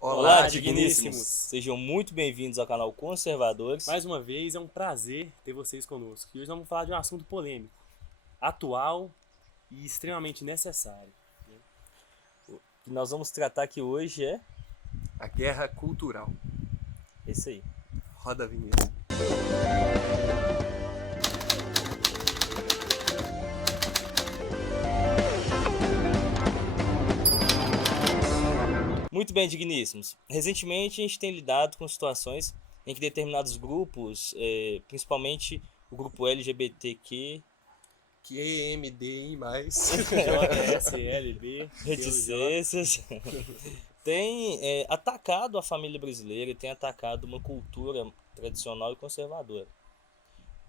Olá, digníssimos! digníssimos! Sejam muito bem-vindos ao canal Conservadores. Mais uma vez, é um prazer ter vocês conosco. E hoje nós vamos falar de um assunto polêmico, atual e extremamente necessário. O que nós vamos tratar aqui hoje é A guerra cultural. esse aí. Roda a vinheta. Muito bem, digníssimos. Recentemente a gente tem lidado com situações em que determinados grupos, principalmente o grupo LGBTQ, QMDI+. JSLB, reticências, tem atacado a família brasileira e tem atacado uma cultura tradicional e conservadora.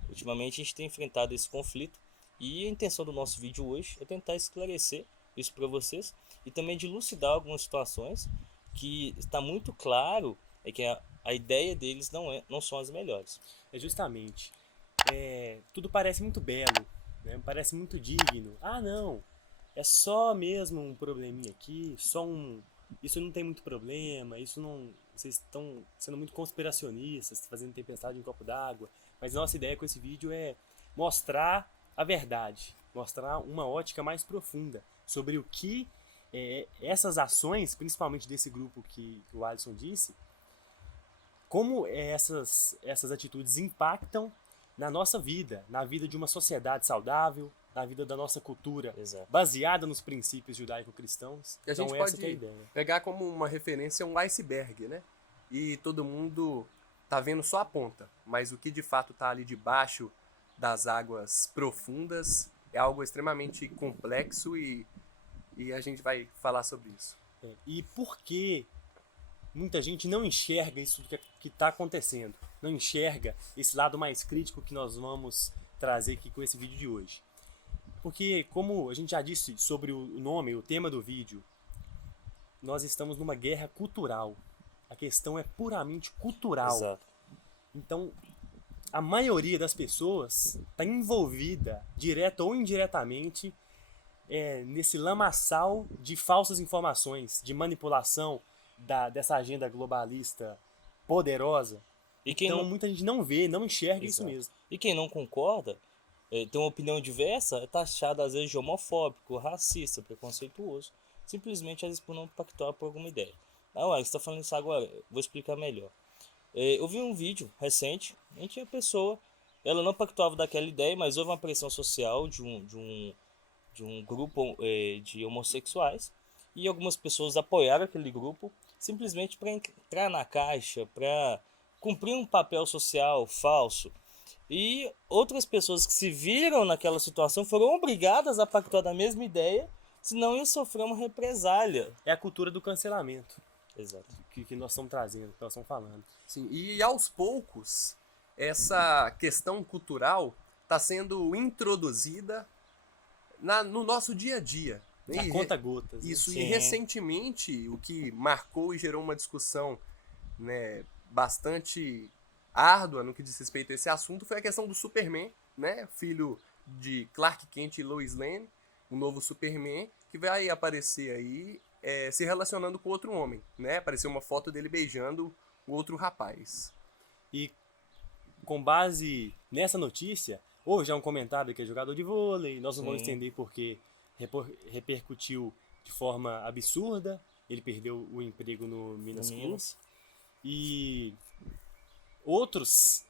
Ultimamente a gente tem enfrentado esse conflito e a intenção do nosso vídeo hoje é tentar esclarecer isso para vocês e também dilucidar algumas situações que está muito claro que a ideia deles não são as melhores. Justamente. Tudo parece muito belo, né? Parece muito digno. Ah, não, é só mesmo um probleminha aqui, isso não tem muito problema, isso não... Vocês estão sendo muito conspiracionistas, fazendo tempestade em copo d'água. Mas nossa ideia com esse vídeo é mostrar a verdade, mostrar uma ótica mais profunda sobre o que essas ações, principalmente desse grupo que o Alisson disse, como essas atitudes impactam na nossa vida, na vida de uma sociedade saudável, na vida da nossa cultura, Exato. baseada nos princípios judaico-cristãos. E a gente Então essa que é a pode ideia. pegar como uma referência um iceberg, né? E todo mundo tá vendo só a ponta, mas o que de fato tá ali debaixo das águas profundas é algo extremamente complexo e a gente vai falar sobre isso. E por que muita gente não enxerga isso que está acontecendo? Não enxerga esse lado mais crítico que nós vamos trazer aqui com esse vídeo de hoje? Porque, como a gente já disse sobre o nome, o tema do vídeo, nós estamos numa guerra cultural. A questão é puramente cultural. Exato. Então, a maioria das pessoas está envolvida, direta ou indiretamente, nesse lamaçal de falsas informações, de manipulação dessa agenda globalista poderosa. E quem Então, não... muita gente não vê, não enxerga isso Exato. mesmo. E quem não concorda, tem uma opinião diversa, é taxado às vezes de homofóbico, racista, preconceituoso, simplesmente às vezes por não pactuar por alguma ideia. Ah, ué, você está falando isso agora, vou explicar melhor. Eu vi um vídeo recente em que a pessoa, ela não pactuava daquela ideia, mas houve uma pressão social de um grupo de homossexuais e algumas pessoas apoiaram aquele grupo simplesmente para entrar na caixa, para cumprir um papel social falso. E outras pessoas que se viram naquela situação foram obrigadas a pactuar da mesma ideia, senão iam sofrer uma represália. É a cultura do cancelamento Exato. que nós estamos trazendo, que nós estamos falando. Sim, e aos poucos, essa questão cultural está sendo introduzida no nosso dia a dia. A conta-gotas. Isso, Sim. e recentemente, o que marcou e gerou uma discussão, né, bastante árdua no que diz respeito a esse assunto foi a questão do Superman, né, filho de Clark Kent e Lois Lane, o novo Superman, que vai aparecer aí se relacionando com outro homem, né? Apareceu uma foto dele beijando o outro rapaz. E com base nessa notícia, houve já um comentário que é jogador de vôlei, nós não vamos entender porque repercutiu de forma absurda, ele perdeu o emprego no Minas Plus. E outras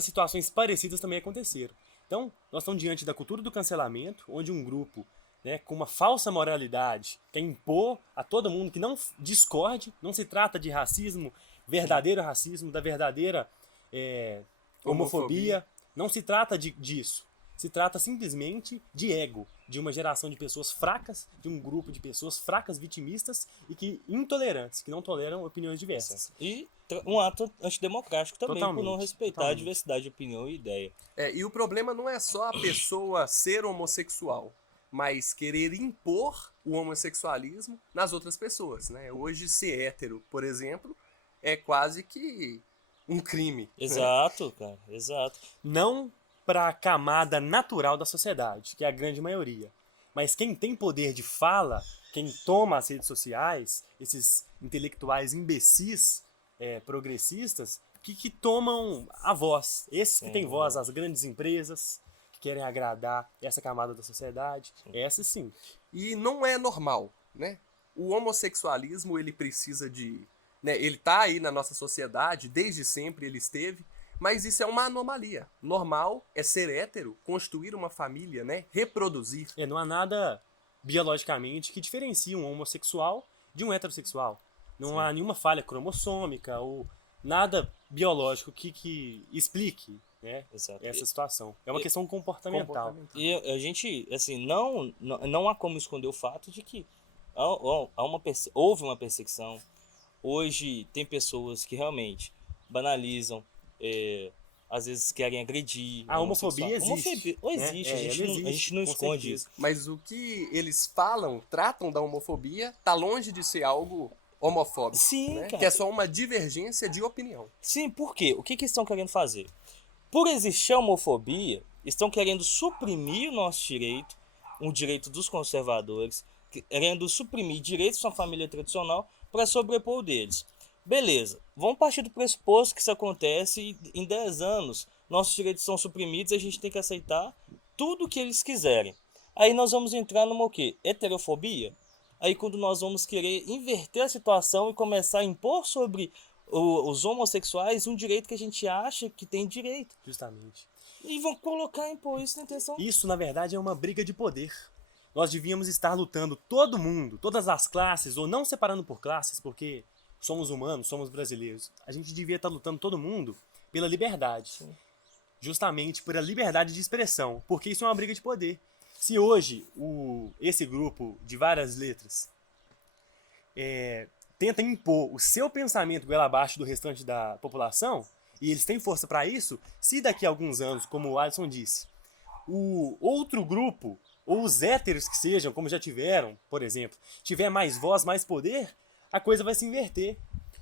situações parecidas também aconteceram. Então, nós estamos diante da cultura do cancelamento, onde um grupo, né, com uma falsa moralidade quer impor a todo mundo que não discorde, não se trata de racismo, verdadeiro racismo, da verdadeira homofobia, não se trata disso. Se trata simplesmente de ego, de uma geração de pessoas fracas, de um grupo de pessoas fracas, vitimistas e intolerantes, que não toleram opiniões diversas. E um ato antidemocrático também, por não Totalmente, respeitar totalmente. a diversidade de opinião e ideia. E o problema não é só a pessoa ser homossexual, mas querer impor o homossexualismo nas outras pessoas, né? Hoje, ser hétero, por exemplo, é quase que um crime. Exato, cara, exato. Não para a camada natural da sociedade, que é a grande maioria. Mas quem tem poder de fala, quem toma as redes sociais, esses intelectuais imbecis, progressistas, que tomam a voz. Esses que têm voz, as grandes empresas, que querem agradar essa camada da sociedade. Essas sim. E não é normal, né? O homossexualismo, ele precisa de... né, ele tá aí na nossa sociedade, desde sempre ele esteve, mas isso é uma anomalia. Normal é ser hétero, construir uma família, né? Reproduzir. Não há nada biologicamente que diferencie um homossexual de um heterossexual. Não há nenhuma falha cromossômica ou nada biológico que explique, né, Exato. essa situação. É uma questão comportamental. E a gente, assim, não há como esconder o fato de que houve uma perseguição. Hoje tem pessoas que realmente banalizam, às vezes querem agredir. A homofobia existe. Existe, a gente não esconde isso. Mas o que eles falam, tratam da homofobia, tá longe de ser algo homofóbico. Sim, né? cara. Que é só uma divergência de opinião. Sim, por quê? O que estão querendo fazer? Por existir a homofobia, estão querendo suprimir o nosso direito, um direito dos conservadores, querendo suprimir direitos da família tradicional para sobrepor o deles. Beleza, vamos partir do pressuposto que isso acontece e em 10 anos nossos direitos são suprimidos e a gente tem que aceitar tudo o que eles quiserem. Aí nós vamos entrar numa o quê? Heterofobia? Aí quando nós vamos querer inverter a situação e começar a impor sobre os homossexuais um direito que a gente acha que tem direito. Justamente. E vão colocar e impor isso na intenção. Isso, na verdade, é uma briga de poder. Nós devíamos estar lutando, todo mundo, todas as classes, ou não separando por classes, porque somos humanos, somos brasileiros. A gente devia estar lutando, todo mundo, pela liberdade. Sim. Justamente pela liberdade de expressão, porque isso é uma briga de poder. Se hoje esse grupo de várias letras tenta impor o seu pensamento goela abaixo do restante da população, e eles têm força para isso, se daqui a alguns anos, como o Alisson disse, o outro grupo, ou os héteros que sejam, como já tiveram, por exemplo, tiver mais voz, mais poder, a coisa vai se inverter.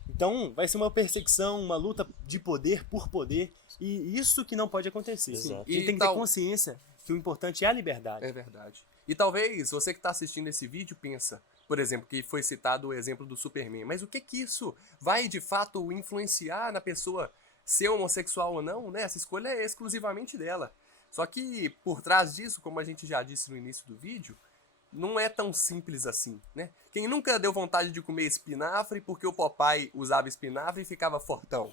Então vai ser uma perseguição, uma luta de poder por poder, e isso que não pode acontecer. Exato. A gente tem que ter consciência que o importante é a liberdade. É verdade. E talvez você que está assistindo esse vídeo pensa, por exemplo, que foi citado o exemplo do Superman, mas o que isso vai de fato influenciar na pessoa ser homossexual ou não, né? Essa escolha é exclusivamente dela. Só que por trás disso, como a gente já disse no início do vídeo, não é tão simples assim, né? Quem nunca deu vontade de comer espinafre porque o Popeye usava espinafre e ficava fortão,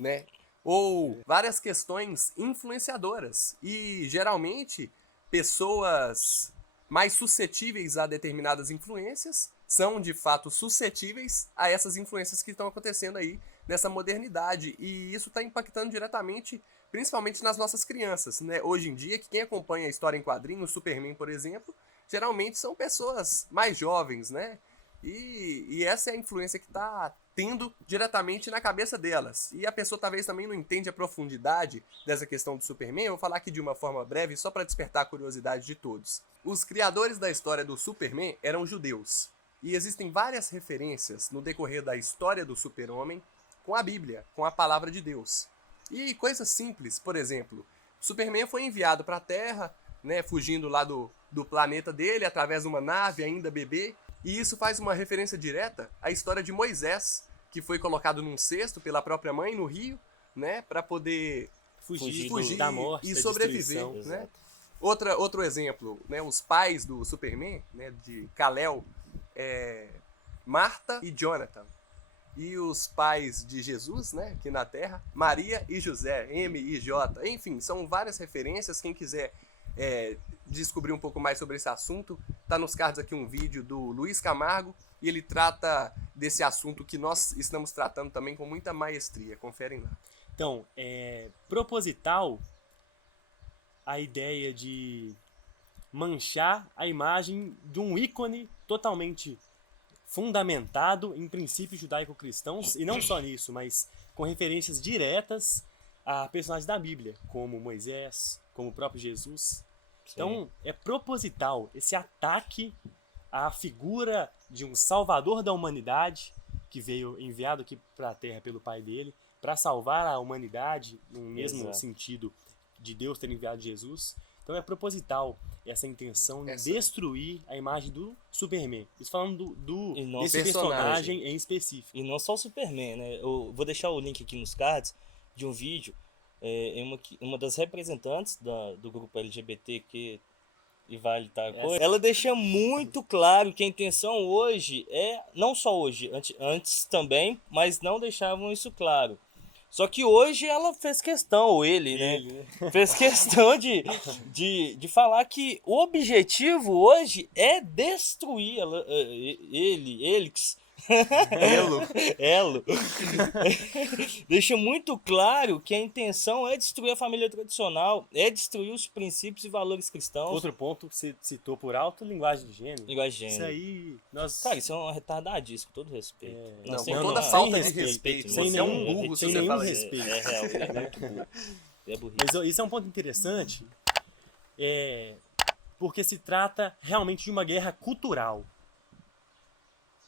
né? Ou várias questões influenciadoras. E geralmente pessoas mais suscetíveis a determinadas influências são de fato suscetíveis a essas influências que estão acontecendo aí nessa modernidade. E isso está impactando diretamente, principalmente nas nossas crianças, né? Hoje em dia, que quem acompanha a história em quadrinhos, Superman, por exemplo, geralmente são pessoas mais jovens, né? E essa é a influência que está tendo diretamente na cabeça delas. E a pessoa talvez também não entende a profundidade dessa questão do Superman. Eu vou falar aqui de uma forma breve, só para despertar a curiosidade de todos. Os criadores da história do Superman eram judeus. E existem várias referências no decorrer da história do Super-Homem com a Bíblia, com a palavra de Deus. E coisas simples, por exemplo, Superman foi enviado para a Terra, né, fugindo lá do planeta dele através de uma nave ainda bebê. E isso faz uma referência direta à história de Moisés, que foi colocado num cesto pela própria mãe no rio, né, para poder fugir da morte, e da sobreviver, destruição. né? Outro exemplo, né, os pais do Superman, né, de Kal-El, Marta e Jonathan. E os pais de Jesus, né, aqui na Terra, Maria e José, M e J. Enfim, são várias referências. Quem quiser descobrir um pouco mais sobre esse assunto, tá nos cards aqui um vídeo do Luiz Camargo, e ele trata desse assunto que nós estamos tratando também com muita maestria. Conferem lá. Então, é proposital a ideia de manchar a imagem de um ícone totalmente fundamentado em princípios judaico-cristãos, e não só nisso, mas com referências diretas a personagens da Bíblia, como Moisés, como o próprio Jesus. Sim. Então, é proposital esse ataque à figura de um salvador da humanidade, que veio enviado aqui para a Terra pelo pai dele, para salvar a humanidade, no mesmo sentido de Deus ter enviado Jesus. Então é proposital essa intenção de destruir a imagem do Superman. Isso falando desse personagem em específico. E não só o Superman, né? Eu vou deixar o link aqui nos cards de um vídeo. Uma das representantes do grupo LGBTQ e vale tal coisa, ela deixa muito claro que a intenção hoje não só hoje, antes também, mas não deixavam isso claro. Só que hoje ela fez questão, ou ele, né? Fez questão de falar que o objetivo hoje é destruir Elo. Deixa muito claro que a intenção é destruir a família tradicional, é destruir os princípios e valores cristãos. Outro ponto, você citou por alto, linguagem de gênero. Linguagem de gênero. Isso aí... Cara, isso é uma retardadice, com todo respeito. Com toda falta de respeito. Sem Você nenhum, é um burro se sem você nenhum fala respeito. isso. É real, é muito burro. É burrice. Mas isso é um ponto interessante, porque se trata realmente de uma guerra cultural.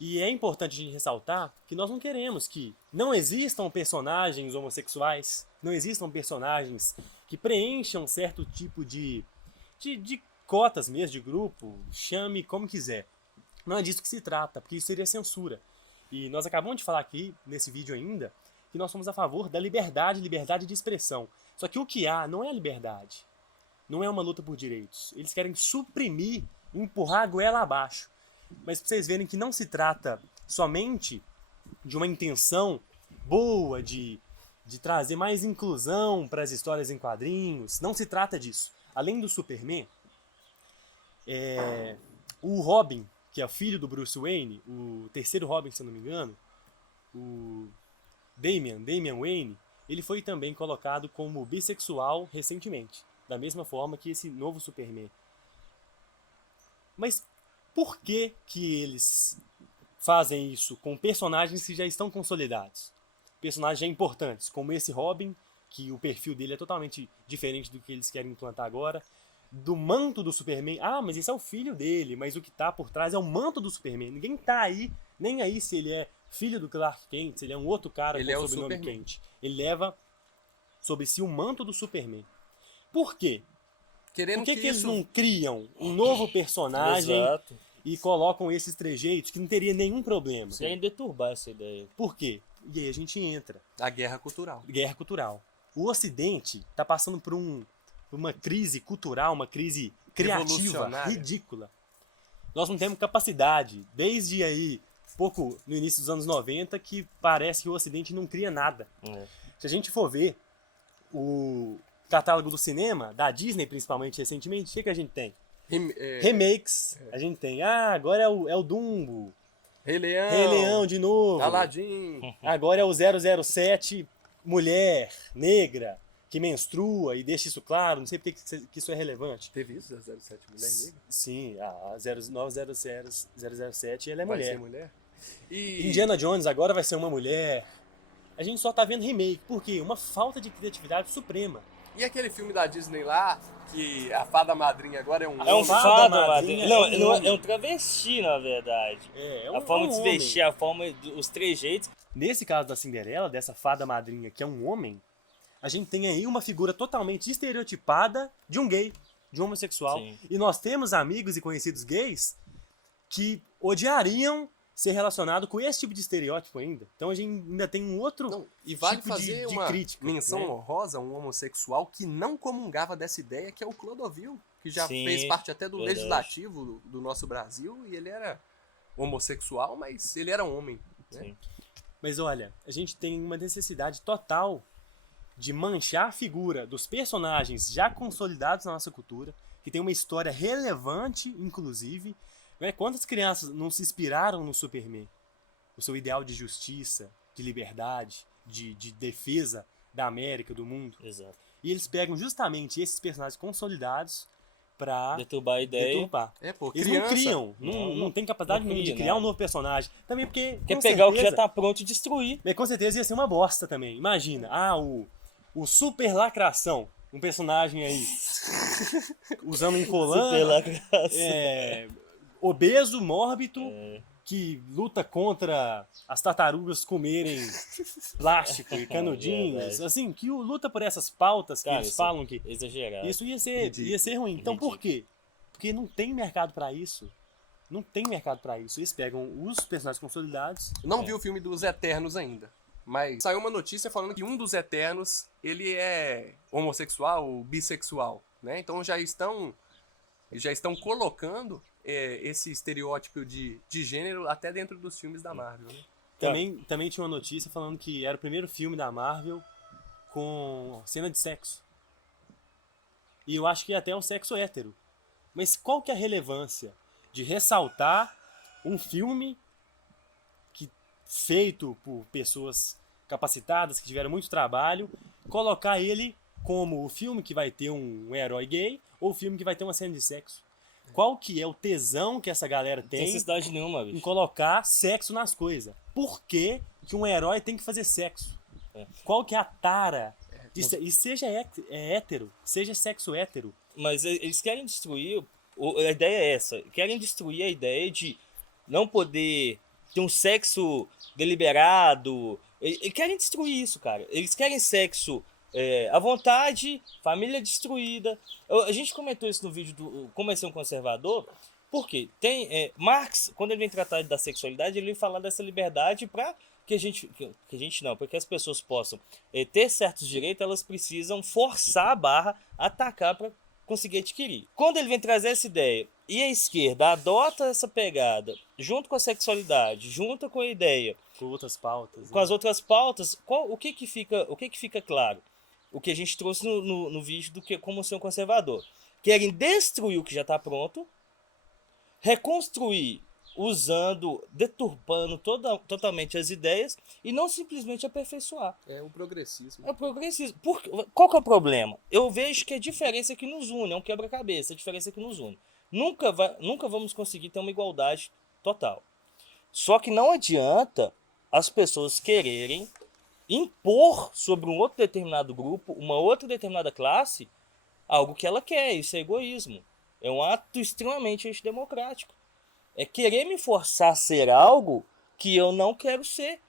E é importante a gente ressaltar que nós não queremos que não existam personagens homossexuais, não existam personagens que preencham certo tipo de cotas mesmo, de grupo, chame como quiser. Não é disso que se trata, porque isso seria censura. E nós acabamos de falar aqui, nesse vídeo ainda, que nós somos a favor da liberdade de expressão. Só que o que há não é liberdade, não é uma luta por direitos. Eles querem suprimir, empurrar a goela abaixo. Mas para vocês verem que não se trata somente de uma intenção boa de trazer mais inclusão para as histórias em quadrinhos, não se trata disso. Além do Superman, o Robin, que é o filho do Bruce Wayne, o terceiro Robin, se eu não me engano, o Damian Wayne, ele foi também colocado como bissexual recentemente, da mesma forma que esse novo Superman. Mas por que eles fazem isso com personagens que já estão consolidados? Personagens já importantes, como esse Robin, que o perfil dele é totalmente diferente do que eles querem implantar agora. Do manto do Superman, mas esse é o filho dele, mas o que está por trás é o manto do Superman. Ninguém tá aí, nem aí se ele é filho do Clark Kent, se ele é um outro cara com sobrenome Kent. Ele leva sobre si o manto do Superman. Por quê? Por que eles não criam um novo personagem e colocam esses trejeitos que não teria nenhum problema? Você ia deturbar essa ideia. Por quê? E aí a gente entra. A guerra cultural. Guerra cultural. O Ocidente está passando por uma crise cultural, uma crise criativa, ridícula. Nós não temos capacidade, desde aí, pouco no início dos anos 90, que parece que o Ocidente não cria nada. Se a gente for ver o catálogo do cinema, da Disney principalmente recentemente, o que a gente tem? Remakes. A gente tem, agora é o Dumbo. Rei Leão. Rei Leão de novo. Aladdin. Agora é o 007, mulher, negra, que menstrua, e deixa isso claro, não sei porque que isso é relevante. Teve isso, 007 mulher e negra? Sim, a 007 ela é Vai mulher. ser mulher? E... Indiana Jones agora vai ser uma mulher. A gente só tá vendo remake. Por quê? Uma falta de criatividade suprema. E aquele filme da Disney lá, que a fada madrinha agora é um É um homem? fada madrinha. Não, é um travesti, na verdade. A forma de se vestir, a forma, os trejeitos. Nesse caso da Cinderela, dessa fada madrinha que é um homem, a gente tem aí uma figura totalmente estereotipada de um gay, de um homossexual. Sim. E nós temos amigos e conhecidos gays que odiariam ser relacionado com esse tipo de estereótipo ainda. Então a gente ainda tem um outro e vale tipo fazer de uma crítica, menção né? honrosa a um homossexual que não comungava dessa ideia, que é o Clodovil, que já Sim, fez parte até do verdade. legislativo do nosso Brasil, e ele era homossexual, mas ele era homem. Né? Sim. Mas olha, a gente tem uma necessidade total de manchar a figura dos personagens já consolidados na nossa cultura, que tem uma história relevante, inclusive. Né? Quantas crianças não se inspiraram no Superman? O seu ideal de justiça, de liberdade, de defesa da América, do mundo. Exato. E eles pegam justamente esses personagens consolidados pra Deturbar a ideia. deturpar. Eles criança, não criam, não tem capacidade nenhuma de cria, criar né? um novo personagem. Também porque, Quer com pegar o que já certeza, tá pronto e destruir. mas com certeza ia ser uma bosta também. Imagina, o Super Lacração, um personagem aí usando um Super colã, lacração. obeso, mórbido, que luta contra as tartarugas comerem plástico e canudinhos, verdade. assim, que luta por essas pautas que Cara, eles isso falam que Exagerado. isso ia ser ruim. Então por quê? Porque não tem mercado pra isso. Não tem mercado pra isso. Eles pegam os personagens consolidados. Não vi o filme dos Eternos ainda. Mas saiu uma notícia falando que um dos Eternos, ele é homossexual ou bissexual, né? Então já estão colocando esse estereótipo de gênero até dentro dos filmes da Marvel, né? Também tinha uma notícia falando que era o primeiro filme da Marvel com cena de sexo. E eu acho que até um sexo hétero. Mas qual que é a relevância de ressaltar um filme feito por pessoas capacitadas, que tiveram muito trabalho, colocar ele como o filme que vai ter um herói gay ou o filme que vai ter uma cena de sexo? Qual que é o tesão que essa galera Não tem tem necessidade nenhuma, em bicho. colocar sexo nas coisas? Por que que um herói tem que fazer sexo? É. Qual que é a tara? E seja hétero, seja sexo hétero. Mas eles querem destruir. A ideia é essa. Querem destruir a ideia de não poder ter um sexo deliberado. Eles querem destruir isso, cara. Eles querem sexo à vontade, família destruída. A gente comentou isso no vídeo do Como é Ser um Conservador. Porque tem Marx, quando ele vem tratar da sexualidade, ele vem falar dessa liberdade para que a gente não, para que as pessoas possam ter certos direitos, elas precisam forçar a barra, atacar para conseguir adquirir. Quando ele vem trazer essa ideia e a esquerda adota essa pegada junto com a sexualidade, junto com a ideia, Com outras pautas. com as outras pautas, o que fica claro? O que a gente trouxe no vídeo do que Como Ser um Conservador. Querem destruir o que já está pronto, reconstruir deturpando totalmente as ideias e não simplesmente aperfeiçoar. É o progressismo. É o progressismo. Qual que é o problema? Eu vejo que a diferença que nos une é um quebra-cabeça, a diferença que nos une. Nunca vamos conseguir ter uma igualdade total. Só que não adianta as pessoas quererem impor sobre um outro determinado grupo, uma outra determinada classe, algo que ela quer. Isso é egoísmo. É um ato extremamente antidemocrático. É querer me forçar a ser algo que eu não quero ser.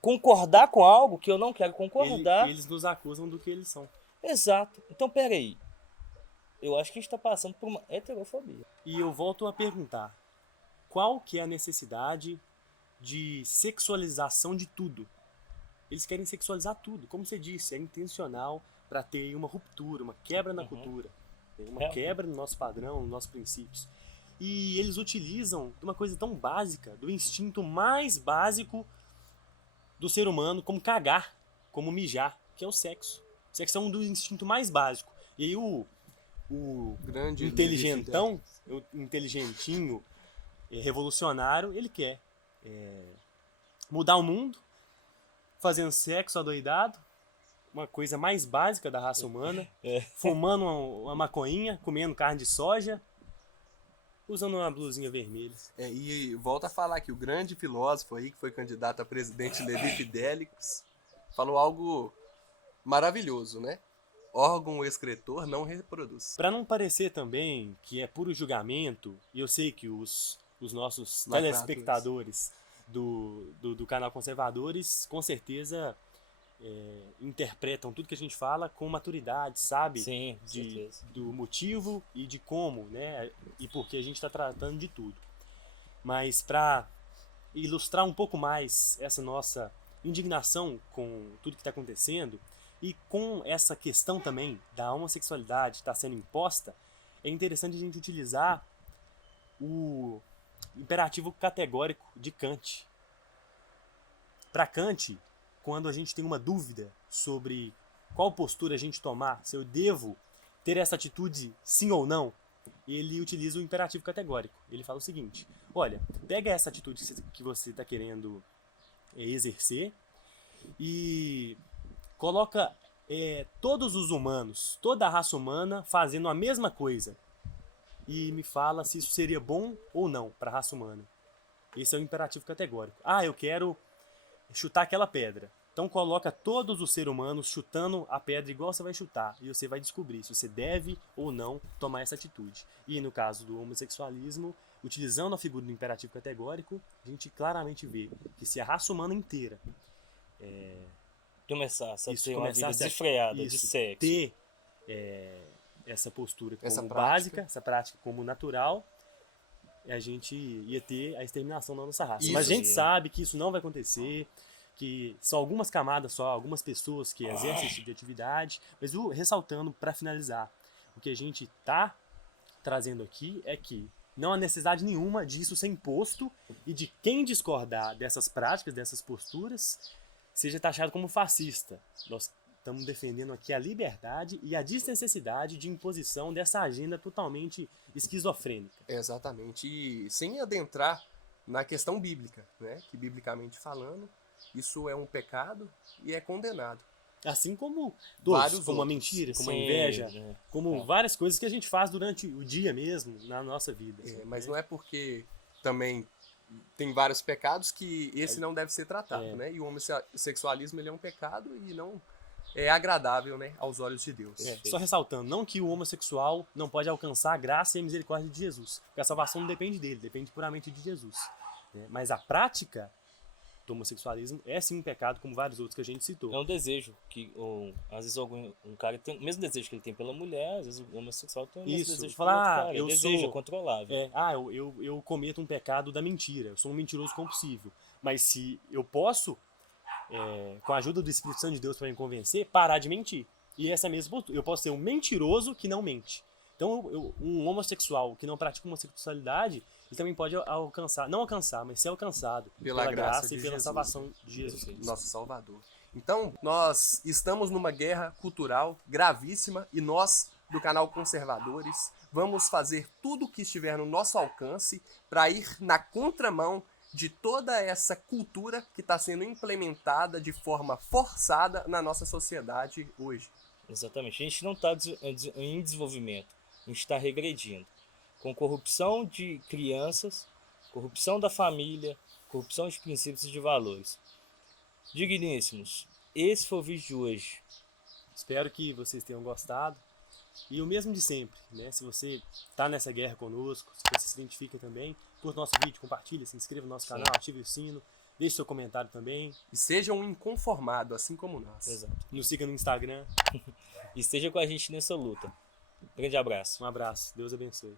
Concordar com algo que eu não quero concordar. Eles nos acusam do que eles são. Exato. Então, peraí. Eu acho que a gente está passando por uma heterofobia. E eu volto a perguntar. Qual que é a necessidade de sexualização de tudo? Eles querem sexualizar tudo. Como você disse, é intencional para ter uma ruptura, uma quebra na cultura. Uma quebra no nosso padrão, nos nossos princípios. E eles utilizam de uma coisa tão básica, do instinto mais básico do ser humano, como cagar, como mijar, que é o sexo. O sexo é um do instinto mais básico. E aí o Grande inteligentão, o inteligentinho, revolucionário, ele quer mudar o mundo, fazendo sexo adoidado, uma coisa mais básica da raça humana, fumando uma maconhinha, comendo carne de soja, usando uma blusinha vermelha. E volta a falar que o grande filósofo aí, que foi candidato a presidente, Levi Fidelix, falou algo maravilhoso, né? Órgão excretor não reproduz. Para não parecer também que é puro julgamento, e eu sei que os nossos Lacrados. telespectadores do canal Conservadores, com certeza interpretam tudo que a gente fala com maturidade, sabe? Sim, com certeza. Do motivo e de como, né? E por que a gente está tratando de tudo. Mas para ilustrar um pouco mais essa nossa indignação com tudo que está acontecendo e com essa questão também da homossexualidade estar sendo imposta, é interessante a gente utilizar o imperativo categórico de Kant. Para Kant, quando a gente tem uma dúvida sobre qual postura a gente tomar, se eu devo ter essa atitude sim ou não, ele utiliza o imperativo categórico. Ele fala o seguinte: olha, pega essa atitude que você está querendo exercer e coloca todos os humanos, toda a raça humana fazendo a mesma coisa e me fala se isso seria bom ou não para a raça humana. Esse é o imperativo categórico. Ah, eu quero chutar aquela pedra. Então coloca todos os seres humanos chutando a pedra igual você vai chutar. E você vai descobrir se você deve ou não tomar essa atitude. E no caso do homossexualismo, utilizando a figura do imperativo categórico, a gente claramente vê que se a raça humana inteira Começasse a Isso, ter uma vida começasse a- desenfreada de isso, sexo. ter essa postura como Essa básica, prática. essa prática como natural, a gente ia ter a exterminação da nossa raça. Isso, Mas a gente sim. sabe que isso não vai acontecer, que são algumas camadas só, algumas pessoas que exercem esse tipo de atividade, mas ressaltando para finalizar, o que a gente está trazendo aqui é que não há necessidade nenhuma disso ser imposto e de quem discordar dessas práticas, dessas posturas, seja taxado como fascista. Nós estamos defendendo aqui a liberdade e a desnecessidade de imposição dessa agenda totalmente esquizofrênica. Exatamente. E sem adentrar na questão bíblica, né? Que biblicamente falando, isso é um pecado e é condenado. Assim como todos, Vários como a outros. mentira, como a Sim, inveja, né? como várias coisas que a gente faz durante o dia mesmo, na nossa vida. Mas não é porque também tem vários pecados que esse não deve ser tratado, né? E o homossexualismo ele é um pecado e não é agradável, né, aos olhos de Deus. Só ressaltando, não que o homossexual não pode alcançar a graça e a misericórdia de Jesus, porque a salvação não depende dele, depende puramente de Jesus. Né? Mas a prática do homossexualismo é sim um pecado, como vários outros que a gente citou. É um desejo que, às vezes, um cara tem o mesmo desejo que ele tem pela mulher, às vezes o homossexual tem o mesmo Isso, desejo falar, pelo outro cara. eu Desejo sou- é controlável. Eu cometo um pecado da mentira, eu sou um mentiroso compulsivo. Mas se eu posso, com a ajuda do Espírito Santo de Deus para me convencer, parar de mentir. E essa é a mesma postura. Eu posso ser um mentiroso que não mente. Então, um homossexual que não pratica homossexualidade, ele também pode alcançar, não alcançar, mas ser alcançado Pela graça e de pela Jesus. salvação de Jesus Cristo. Nosso Salvador. Então, nós estamos numa guerra cultural gravíssima e nós, do canal Conservadores, vamos fazer tudo o que estiver no nosso alcance para ir na contramão de toda essa cultura que está sendo implementada de forma forçada na nossa sociedade hoje. Exatamente. A gente não está em desenvolvimento, a gente está regredindo. Com corrupção de crianças, corrupção da família, corrupção de princípios e de valores. Digníssimos, esse foi o vídeo de hoje. Espero que vocês tenham gostado. E o mesmo de sempre, né? Se você está nessa guerra conosco, se você se identifica também, curta nosso vídeo, compartilha, se inscreva no nosso canal, ative o sino, deixe seu comentário também, E seja um inconformado, assim como nós. Exato. nos siga no Instagram. E esteja com a gente nessa luta. Grande abraço. Um abraço, Deus abençoe.